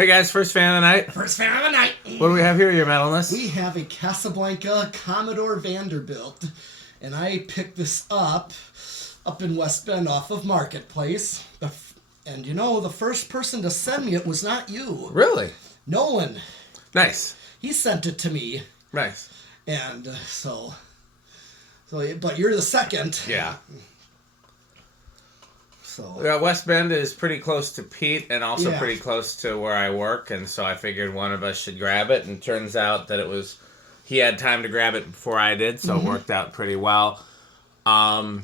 Hey guys, first fan of the night. First fan of the night. What do we have here, your metalness? We have a Casablanca Commodore Vanderbilt, and I picked this up in West Bend off of Marketplace. And you know, the first person to send me it was not you. Really? Nolan. Nice. He sent it to me. Nice. And but you're the second. Yeah. So West Bend is pretty close to Pete and also Yeah. pretty close to where I work, and so I figured one of us should grab it, and it turns out that he had time to grab it before I did, so it worked out pretty well. In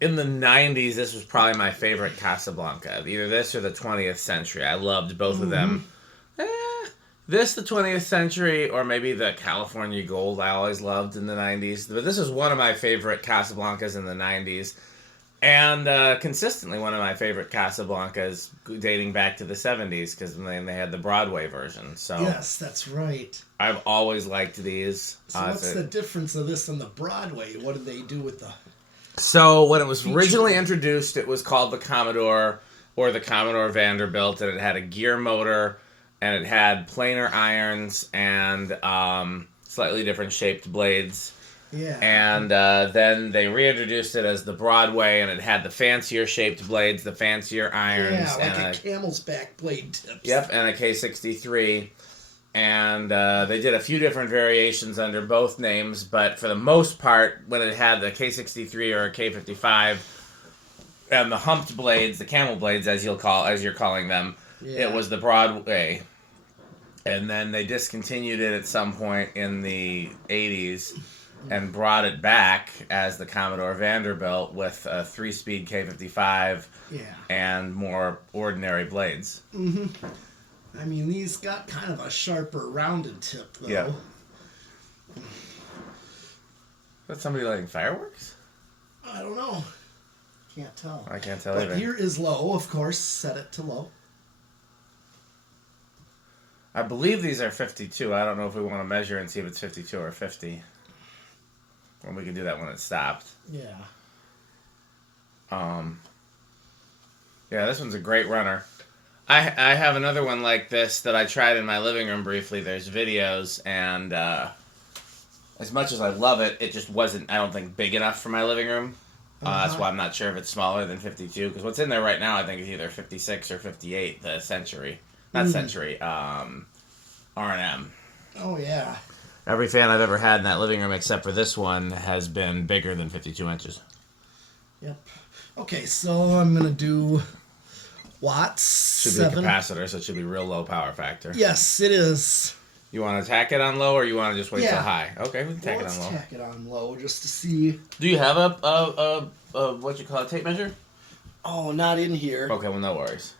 the 90s, this was probably my favorite Casablanca. Either this or the 20th Century. I loved both of them. This, the 20th Century, or maybe the California Gold I always loved in the 90s. But this is one of my favorite Casablancas in the 90s. And consistently one of my favorite Casablancas dating back to the 70s, because they had the Broadway version. So yes, that's right. I've always liked these. So what's the difference of this and the Broadway? What did they do with the... So when it was originally introduced, it was called the Commodore or the Commodore Vanderbilt, and it had a gear motor, and it had planar irons and slightly different shaped blades. Yeah. And then they reintroduced it as the Broadway, and it had the fancier shaped blades, the fancier irons. Yeah, like and a camel's back blade tips. Yep, and a K63. And they did a few different variations under both names, but for the most part, when it had the K63 or a K55 and the humped blades, the camel blades, as you're calling them, it was the Broadway. And then they discontinued it at some point in the 80s and brought it back as the Commodore Vanderbilt with a 3-speed K55 and more ordinary blades. Mm-hmm. I mean, these got kind of a sharper, rounded tip, though. Yeah. Is that somebody lighting fireworks? I don't know. Can't tell. I can't tell But either. here is low, of course. Set it to low. I believe these are 52. I don't know if we want to measure and see if it's 52 or 50. Well, we can do that when it stopped. Yeah. Yeah, this one's a great runner. I have another one like this that I tried in my living room briefly. There's videos, and as much as I love it, it just wasn't, I don't think, big enough for my living room. That's why I'm not sure if it's smaller than 52, because what's in there right now, I think, is either 56 or 58, the Century. Not Century, R&M. Oh, yeah. Every fan I've ever had in that living room, except for this one, has been bigger than 52 inches. Yep. Okay, so I'm going to do watts. Should be a capacitor, so it should be real low power factor. Yes, it is. You want to tack it on low, or you want to just wait till high? Okay, we can tack it on low. Let's tack it on low just to see. Do you have a what you call a tape measure? Oh, not in here. Okay, well, no worries.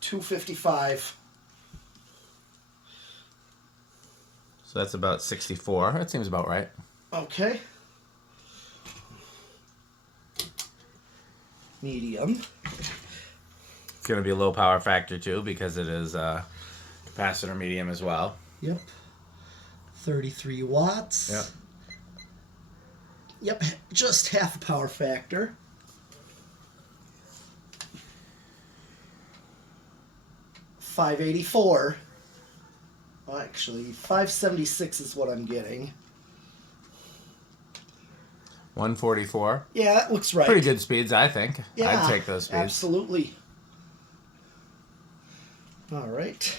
$255. So that's about 64. That seems about right. Okay. Medium. It's going to be a low power factor, too, because it is capacitor medium as well. Yep. 33 watts. Yep. Yep, just half a power factor. $584. Well, actually, 576 is what I'm getting. 144. Yeah, that looks right. Pretty good speeds, I think. Yeah, I'd take those speeds. Absolutely. All right.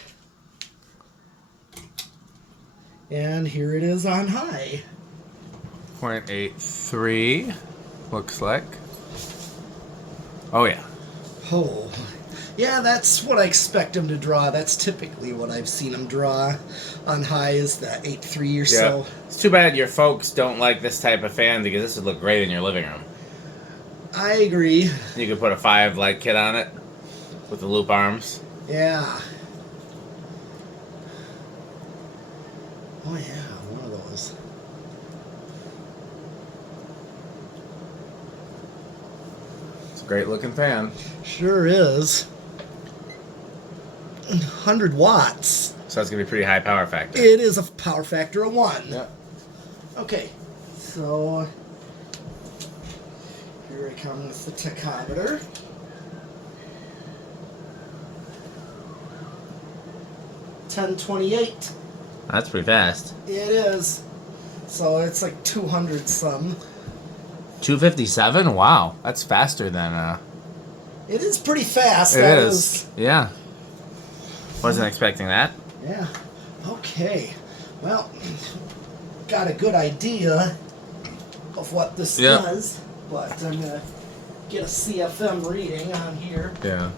And here it is on high. 0.83, looks like. Oh, yeah. Oh, yeah, that's what I expect him to draw. That's typically what I've seen him draw on high is the 8.3 or so. It's too bad your folks don't like this type of fan, because this would look great in your living room. I agree. You could put a 5-light kit on it with the loop arms. Yeah. Oh, yeah, one of those. It's a great looking fan. Sure is. 100 watts. So that's going to be pretty high power factor. It is a power factor of 1. Yeah. Okay, so Here I come with the tachometer. $10.28. That's pretty fast. It is. So it's like 200 some. 257? Wow, that's faster than It is pretty fast. It That is. Yeah. Wasn't expecting that. Yeah. Okay. Well, got a good idea of what this does, but I'm gonna get a CFM reading on here. Yeah.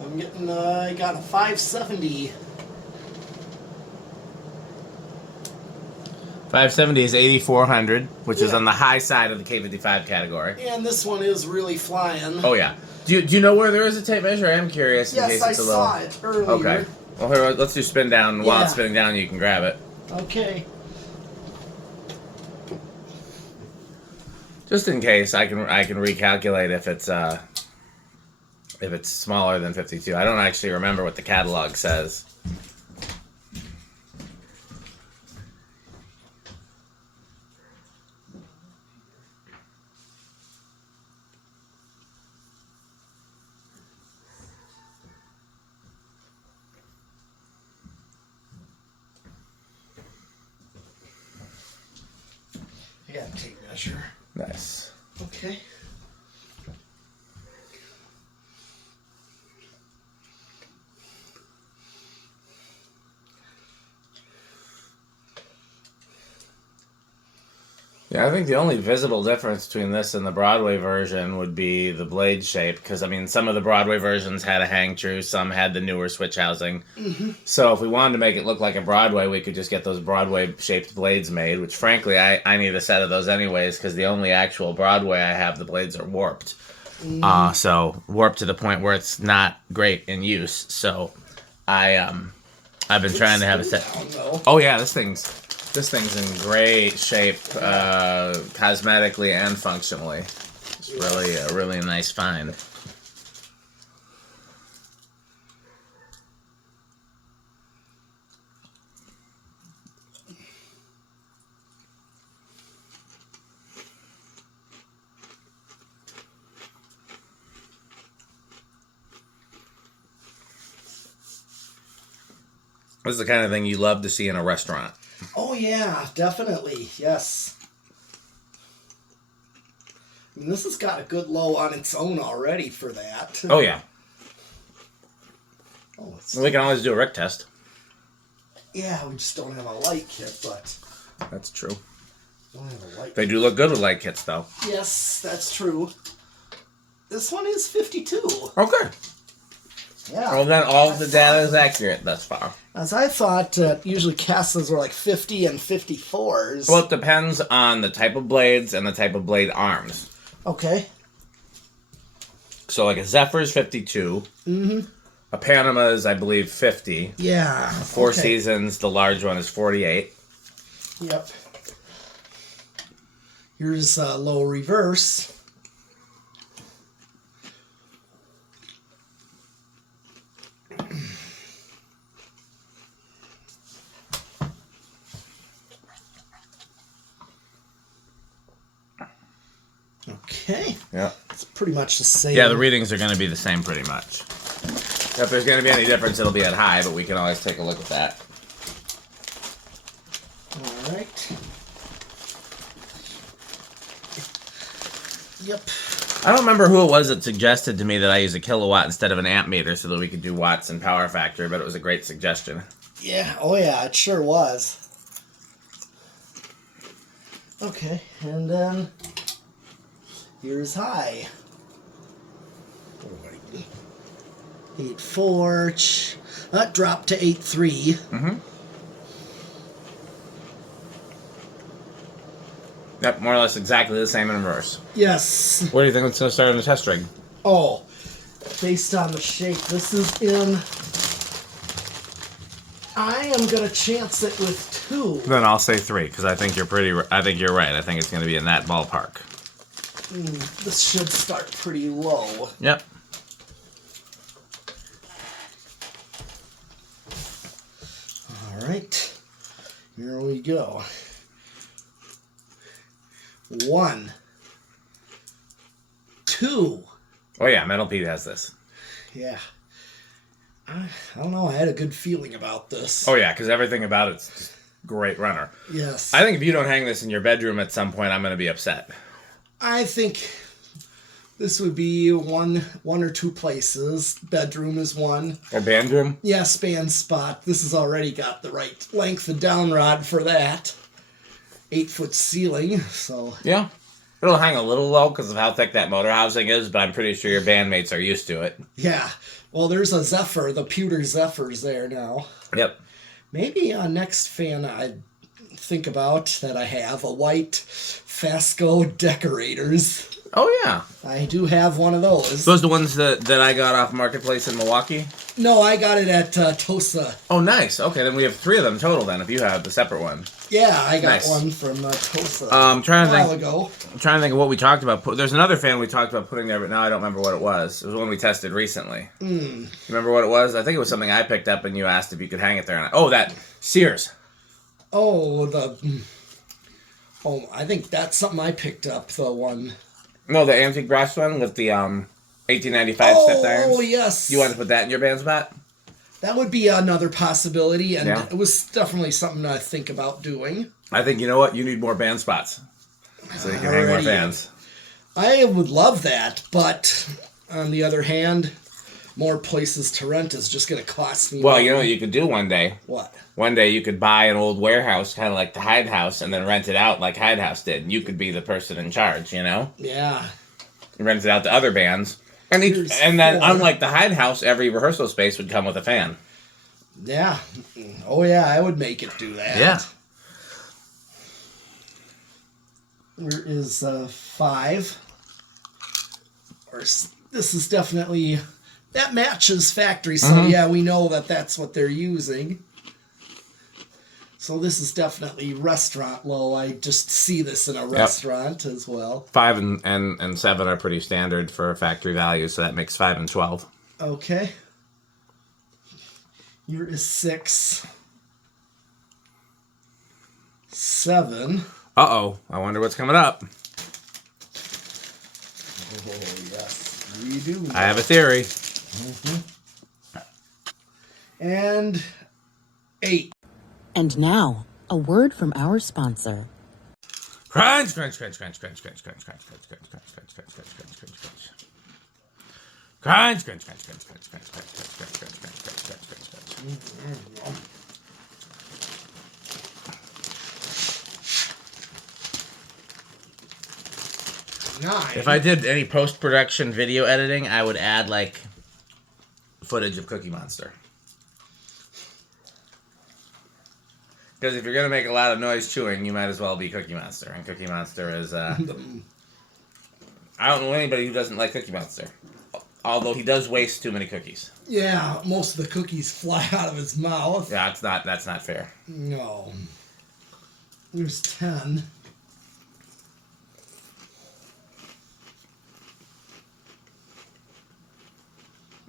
I'm getting, I got a 570. 570 is 8400, which is Yeah. on the high side of the K55 category. And this one is really flying. Oh yeah. Do you know where there is a tape measure? I am curious in Yes, case I it's a little. saw it earlier. Okay. Well, here, let's do spin down. While it's Yeah. spinning down, you can grab it. Okay. Just in case, I can recalculate if it's smaller than 52. I don't actually remember what the catalog says. I got a tape measure. Nice. Okay. Yeah, I think the only visible difference between this and the Broadway version would be the blade shape, because I mean, some of the Broadway versions had a hang true, some had the newer switch housing. Mm-hmm. So if we wanted to make it look like a Broadway, we could just get those Broadway shaped blades made, which frankly, I need a set of those anyways, because the only actual Broadway I have, the blades are warped. So warped to the point where it's not great in use. So I've been trying to have a set. Oh yeah, this thing's in great shape, cosmetically and functionally. It's really a really nice find. This is the kind of thing you love to see in a restaurant. Oh yeah, definitely. Yes. I mean, this has got a good low on its own already for that. Oh yeah. Oh, it's, We can always do a Rick test. yeah, we just don't have a light kit, but That's true. don't have a light They do look good with light kits, though. Yes, that's true. This one is 52. Okay. Yeah. Well, then all the data is accurate thus far. As I thought, usually Casas were like 50 and 54s. Well, it depends on the type of blades and the type of blade arms. Okay. So, like a Zephyr is 52. Mm-hmm. A Panama is, I believe, 50. Yeah. Four okay. Seasons, the large one, is 48. Yep. Here's low reverse. Okay. Yeah. It's pretty much the same. Yeah, the readings are going to be the same pretty much. If there's going to be any difference, it'll be at high, but we can always take a look at that. All right. Yep. I don't remember who it was that suggested to me that I use a kilowatt instead of an amp meter so that we could do watts and power factor, but it was a great suggestion. Yeah. Oh, yeah. It sure was. Okay. And then here's high. 8.4. That dropped to 8.3. Mm-hmm. Yep, more or less exactly the same in reverse. Yes. What do you think it's going to start in the test rig? Oh, based on the shape, this is in. I am gonna chance it with 2. Then I'll say 3 because I think you're right. I think it's going to be in that ballpark. This should start pretty low. Yep. All right. Here we go. 1, 2. Oh yeah, Metal Pete has this. Yeah. I don't know. I had a good feeling about this. Oh yeah, because everything about it's just great runner. Yes. I think if you don't hang this in your bedroom at some point, I'm going to be upset. I think this would be one or two places. Bedroom is one. Or band room? Yes, band spot. This has already got the right length of down rod for that. 8-foot ceiling, so... Yeah. It'll hang a little low because of how thick that motor housing is, but I'm pretty sure your bandmates are used to it. Yeah. Well, there's a Zephyr, the pewter Zephyr's there now. Yep. Maybe next fan I think about that I have, a white Fasco Decorators. Oh, yeah. I do have one of those. Those are the ones that I got off Marketplace in Milwaukee? No, I got it at Tosa. Oh, nice. Okay, then we have 3 of them total then, if you have the separate one. Yeah, I got Nice. one from Tosa I'm trying to a while think. ago. I'm trying to think of what we talked about. There's another fan we talked about putting there, but now I don't remember what it was. It was one we tested recently. You remember what it was? I think it was something I picked up and you asked if you could hang it there. Oh, that Sears. Oh, I think that's something I picked up, the one. No, the antique brass one with the 1895 stepped irons. Oh, yes. You want to put that in your band spot? That would be another possibility, and Yeah. it was definitely something I think about doing. I think, you know what? You need more band spots. So you can hang more Alrighty. fans. I would love that, but on the other hand, more places to rent is just going to cost me Well, money. you know what you could do one day? What? One day you could buy an old warehouse, kind of like the Hyde House, and then rent it out like Hyde House did. You could be the person in charge, you know? Yeah. You rent it out to other bands. And, Here's and then, 4. unlike the Hyde House, every rehearsal space would come with a fan. Yeah. Oh, yeah, I would make it do that. Yeah. There is 5. This is definitely... That matches factory, so yeah, we know that that's what they're using. So this is definitely restaurant low. I just see this in a restaurant as well. 5 and 7 are pretty standard for factory values, so that makes 5 and 12. Okay. Here is 6. 7. Uh-oh. I wonder what's coming up. Oh, yes, we do. I have a theory. And 8. And now, a word from our sponsor. Crunch, crunch, crunch, crunch, crunch, crunch, crunch, crunch, crunch, crunch, crunch, crunch, crunch, crunch, crunch, crunch, crunch. Crunch, crunch, crunch, crunch, crunch, crunch, crunch, crunch, crunch, crunch, crunch, crunch, crunch, crunch. If I did any post-production video editing, I would add, like, footage of Cookie Monster. Because if you're going to make a lot of noise chewing, you might as well be Cookie Monster. And Cookie Monster is, I don't know anybody who doesn't like Cookie Monster. Although he does waste too many cookies. Yeah, most of the cookies fly out of his mouth. Yeah, that's not fair. No. There's 10.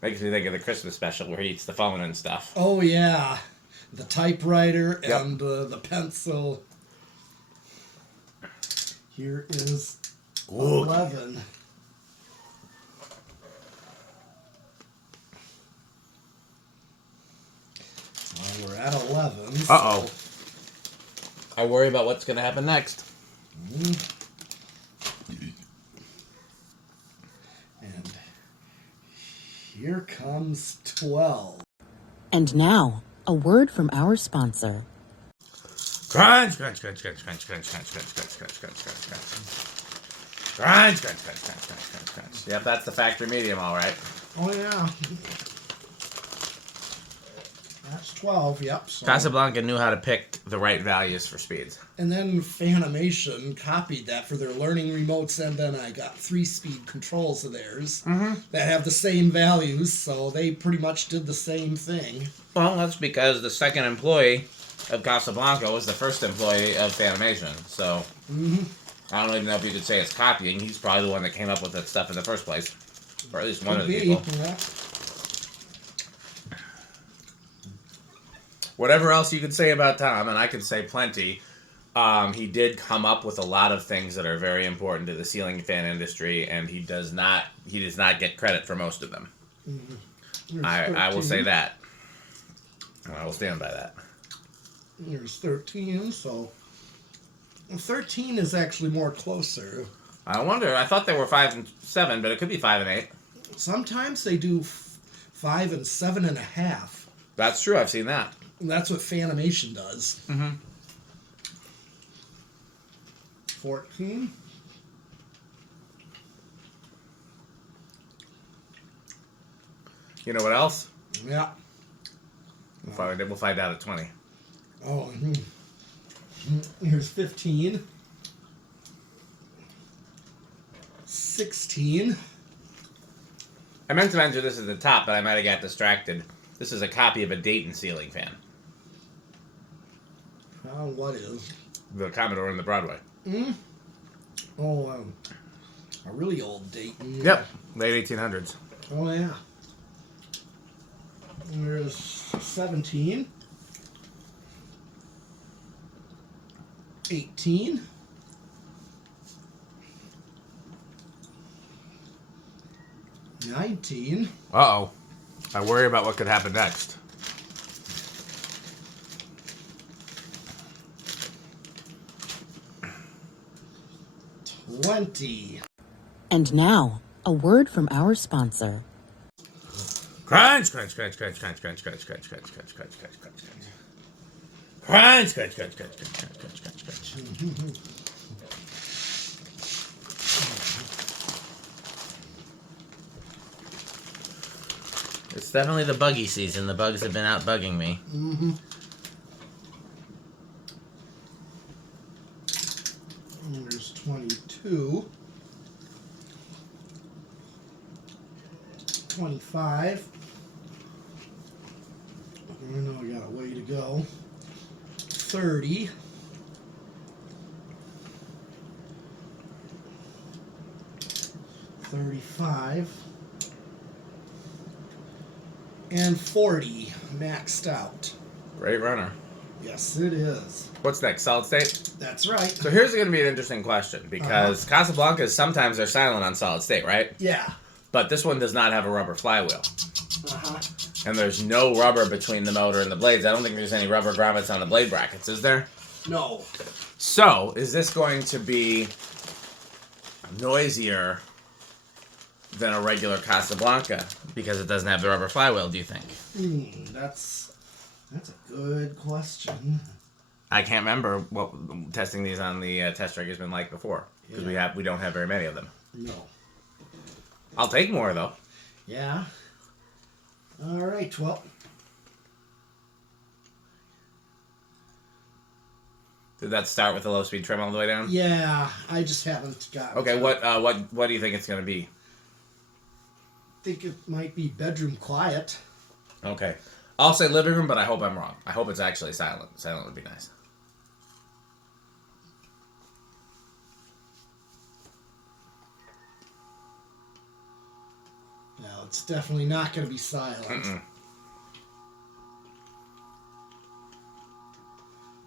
Makes me think of the Christmas special where he eats the phone and stuff. Oh, yeah. The typewriter Yep. and the pencil. Here is 11. Well, we're at 11. so- Uh-oh. I worry about what's going to happen next. And here comes 12. And now, a word from our sponsor. Crunch, crunch, crunch, crunch, crunch, crunch, crunch, crunch, crunch, crunch, crunch, crunch, crunch. Crunch, crunch, crunch, crunch, crunch, crunch, crunch. Yep, that's the factory medium, all right. Oh, yeah. That's 12, yep. So. Casablanca knew how to pick the right values for speeds. And then Fanimation copied that for their learning remotes, and then I got 3-speed controls of theirs that have the same values, so they pretty much did the same thing. Well, that's because the second employee of Casablanca was the first employee of Fanimation, so I don't even know if you could say it's copying. He's probably the one that came up with that stuff in the first place. Or at least one of the people. Yeah. Whatever else you could say about Tom, and I could say plenty, he did come up with a lot of things that are very important to the ceiling fan industry, and he does not get credit for most of them. Mm-hmm. I will say that. And I will stand by that. There's 13, so 13 is actually more closer. I wonder. I thought they were 5 and 7, but it could be 5 and 8. Sometimes they do 5 and 7.5. That's true. I've seen that. And that's what Fanimation does. Mm-hmm. 14. You know what else? Yeah. We'll find out at 20. Oh, here's 15. 16. I meant to mention this at the top, but I might have got distracted. This is a copy of a Dayton ceiling fan. What is? The Commodore and the Broadway. Oh, a really old Dayton. Yep. Late 1800s. Oh, yeah. There's 17. 18. 19. Uh-oh. I worry about what could happen next. 20. And now, a word from our sponsor. Crunch, crunch, crunch, crunch, crunch, crunch, crunch, crunch, crunch, crunch, crunch, crunch, crunch, crunch. Crunch, crunch, crunch, crunch, crunch, crunch, crunch, crunch, crunch. It's definitely the buggy season. The bugs have been out bugging me. Mm-hmm. And there's 22. 25. I know I got a way to go. 30. 35. And 40 maxed out. Great runner. Yes, it is. What's next? Solid state? That's right. So here's going to be an interesting question because Casablanca, sometimes they're silent on solid state, right? Yeah. But this one does not have a rubber flywheel. Uh-huh. And there's no rubber between the motor and the blades. I don't think there's any rubber grommets on the blade brackets, is there? No. So, is this going to be noisier than a regular Casablanca because it doesn't have the rubber flywheel, do you think? That's a good question. I can't remember what testing these on the test rig has been like before because we don't have very many of them. No. I'll take more though. Yeah. All right, well. Did that start with a low speed trim all the way down? Yeah, I just haven't gotten. Okay, what do you think it's going to be? I think it might be bedroom quiet. Okay. I'll say living room, but I hope I'm wrong. I hope it's actually silent. Silent would be nice. No, it's definitely not going to be silent. Mm-mm.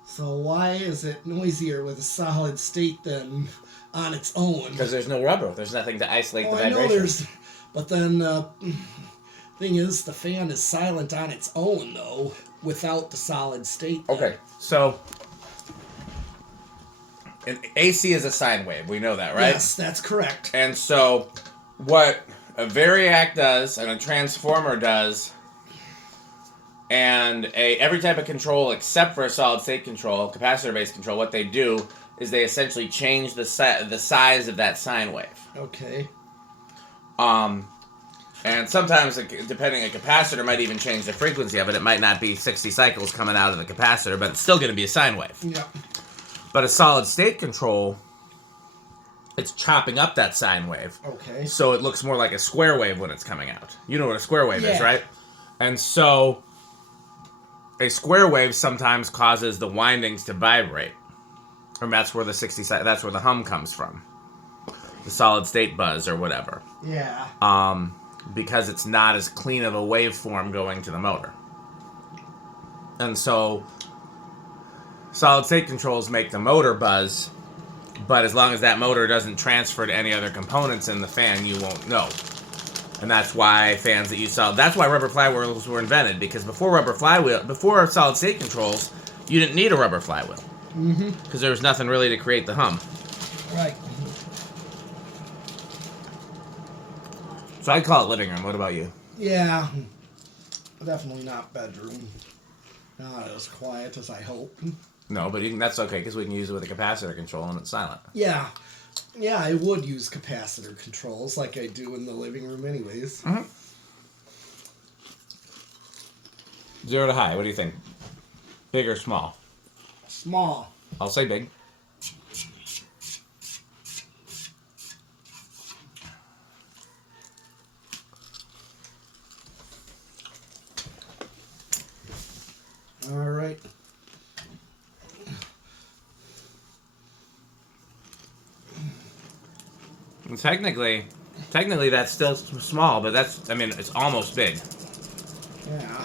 So why is it noisier with a solid state than on its own? Because there's no rubber. There's nothing to isolate the I vibration. know there's... But then, thing is, the fan is silent on its own, though, without the solid state. There. Okay, so... An AC is a sine wave. We know that, right? Yes, that's correct. And so, what a variac does, and a transformer does, and every type of control except for a solid state control, capacitor-based control, what they do is they essentially change the size of that sine wave. Okay. And sometimes, depending, a capacitor might even change the frequency of it. It might not be 60 cycles coming out of the capacitor, but it's still going to be a sine wave. Yeah. But a solid state control, it's chopping up that sine wave. Okay. So it looks more like a square wave when it's coming out. You know what a square wave is, Yeah. right? And so a square wave sometimes causes the windings to vibrate. And that's where that's where the hum comes from. The solid state buzz or whatever. Yeah. Because it's not as clean of a waveform going to the motor. And so solid state controls make the motor buzz, but as long as that motor doesn't transfer to any other components in the fan, you won't know. And that's why fans that use that's why rubber flywheels were invented, because before solid state controls, you didn't need a rubber flywheel. Because there was nothing really to create the hum. Right. So I'd call it living room. What about you? Yeah. Definitely not bedroom. Not as quiet as I hope. No, but that's okay, because we can use it with a capacitor control and it's silent. Yeah. Yeah, I would use capacitor controls like I do in the living room anyways. 0 to high, what do you think? Big or small? Small. I'll say big. All right. And technically that's still small, but it's almost big. Yeah.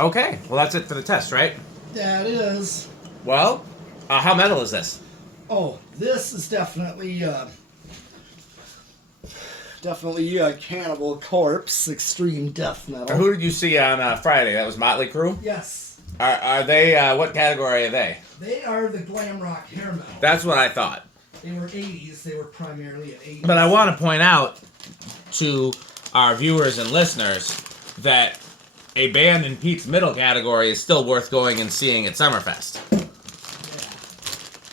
Okay, well that's it for the test, right? That is. Well, how metal is this? Oh, this is definitely Cannibal Corpse Extreme Death Metal. Who did you see on Friday? That was Motley Crue? Yes. Are they, what category are they? They are the glam rock hair metal. That's what I thought. They were 80s. They were primarily an 80s. But I want to point out to our viewers and listeners that a band in Pete's middle category is still worth going and seeing at Summerfest.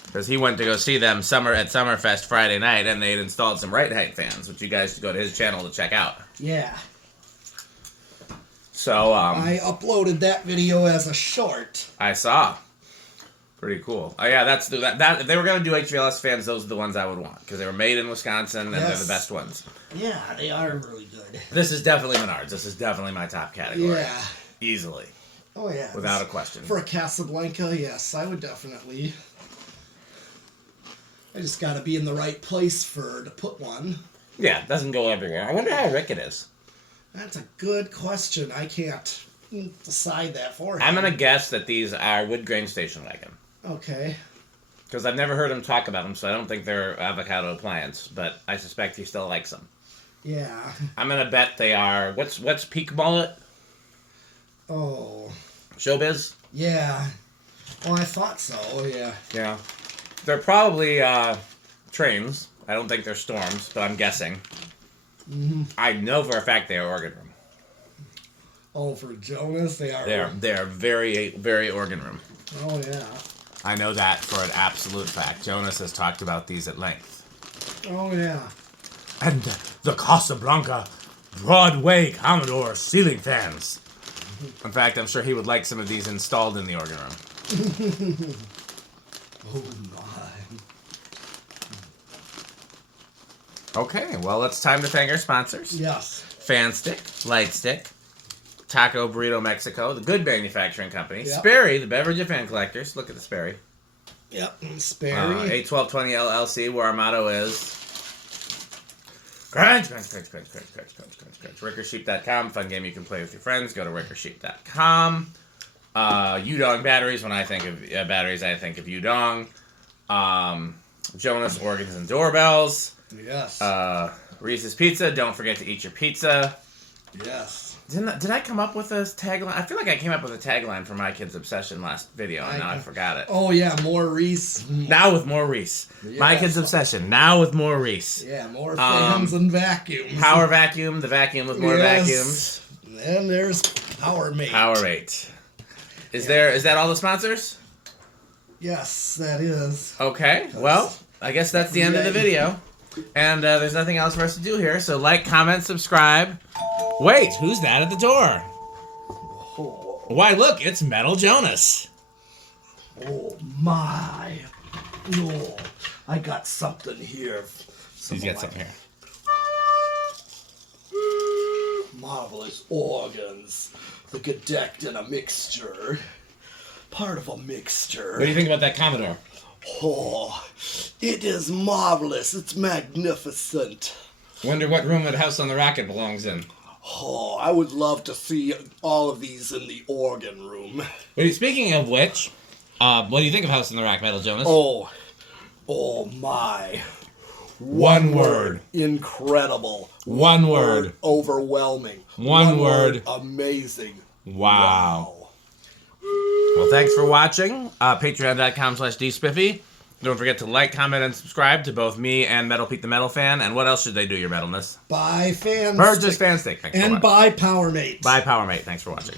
Because he went to go see them at Summerfest Friday night, and they'd installed some right height fans, which you guys should go to his channel to check out. Yeah. So, I uploaded that video as a short. I saw. Pretty cool. Oh yeah, that if they were gonna do HVLS fans, those are the ones I would want, because they were made in Wisconsin and they're the best ones. Yeah, they are really good. This is definitely Menards. This is definitely my top category. Yeah. Easily. Oh yeah. Without a question. For a Casablanca, yes, I would definitely. I just gotta be in the right place to put one. Yeah, it doesn't go everywhere. I wonder how Rick it is. That's a good question. I can't decide that for him. I'm gonna guess that these are wood grain station wagon. Okay. Because I've never heard him talk about them, so I don't think they're avocado appliance, but I suspect he still likes them. Yeah. I'm gonna bet they are. What's peak mullet? Oh. Showbiz? Yeah. Well, I thought so. Yeah. Yeah. They're probably trains. I don't think they're storms, but I'm guessing. Mm-hmm. I know for a fact they are organ room. Oh, for Jonas, they are. They're very, very organ room. Oh yeah. I know that for an absolute fact. Jonas has talked about these at length. Oh yeah. And the Casablanca Broadway Commodore ceiling fans. In fact, I'm sure he would like some of these installed in the organ room. Oh my. Okay, well, it's time to thank our sponsors. Yes. Fan Stick, Light Stick, Taco Burrito Mexico, the good manufacturing company. Yep. Sperry, the beverage of fan collectors. Look at the Sperry. Yep. Sperry. 81220 LLC, where our motto is crunch, crunch, crunch, crunch, crunch, crunch, crunch, crunch, crunch. RickerSheep.com, fun game you can play with your friends. Go to RickerSheep.com. Udong batteries. When I think of batteries, I think of Udong. Jonas Organs and Doorbells. Yes. Reese's Pizza. Don't forget to eat your pizza. Yes. Did I come up with a tagline? I feel like I came up with a tagline for My Kid's Obsession last video, and now I forgot it. Oh yeah, more Reese. Now with more Reese. Yes. My Kid's Obsession. Now with more Reese. Yeah, more fans and vacuums. Power Vacuum. The vacuum with more vacuums. And there's Powermate. Powermate. Is that all the sponsors? Yes, that is. Okay. Well, I guess that's the end of the video. And there's nothing else for us to do here, so like, comment, subscribe. Wait, who's that at the door? Oh, Why, look, it's Metal Jonas. oh my. Oh, I got something here. He's got something here. Marvelous organs. The Gedecked in a mixture. part of a mixture. What do you think about that Commodore? Oh, it is marvelous. It's magnificent. Wonder what room that House on the Rack it belongs in. Oh, I would love to see all of these in the organ room. Speaking of which, what do you think of House on the Rack, Metal Jonas? Oh my. One word. Incredible. One word. Overwhelming. One word. Amazing. Wow. Well, thanks for watching. Patreon.com/dspiffy. Don't forget to like, comment, and subscribe to both me and Metal Pete the Metal Fan. And what else should they do, your metalness? Buy fan Purchase fan stick. Thanks for and watching. buy PowerMate. Buy PowerMate. Thanks for watching.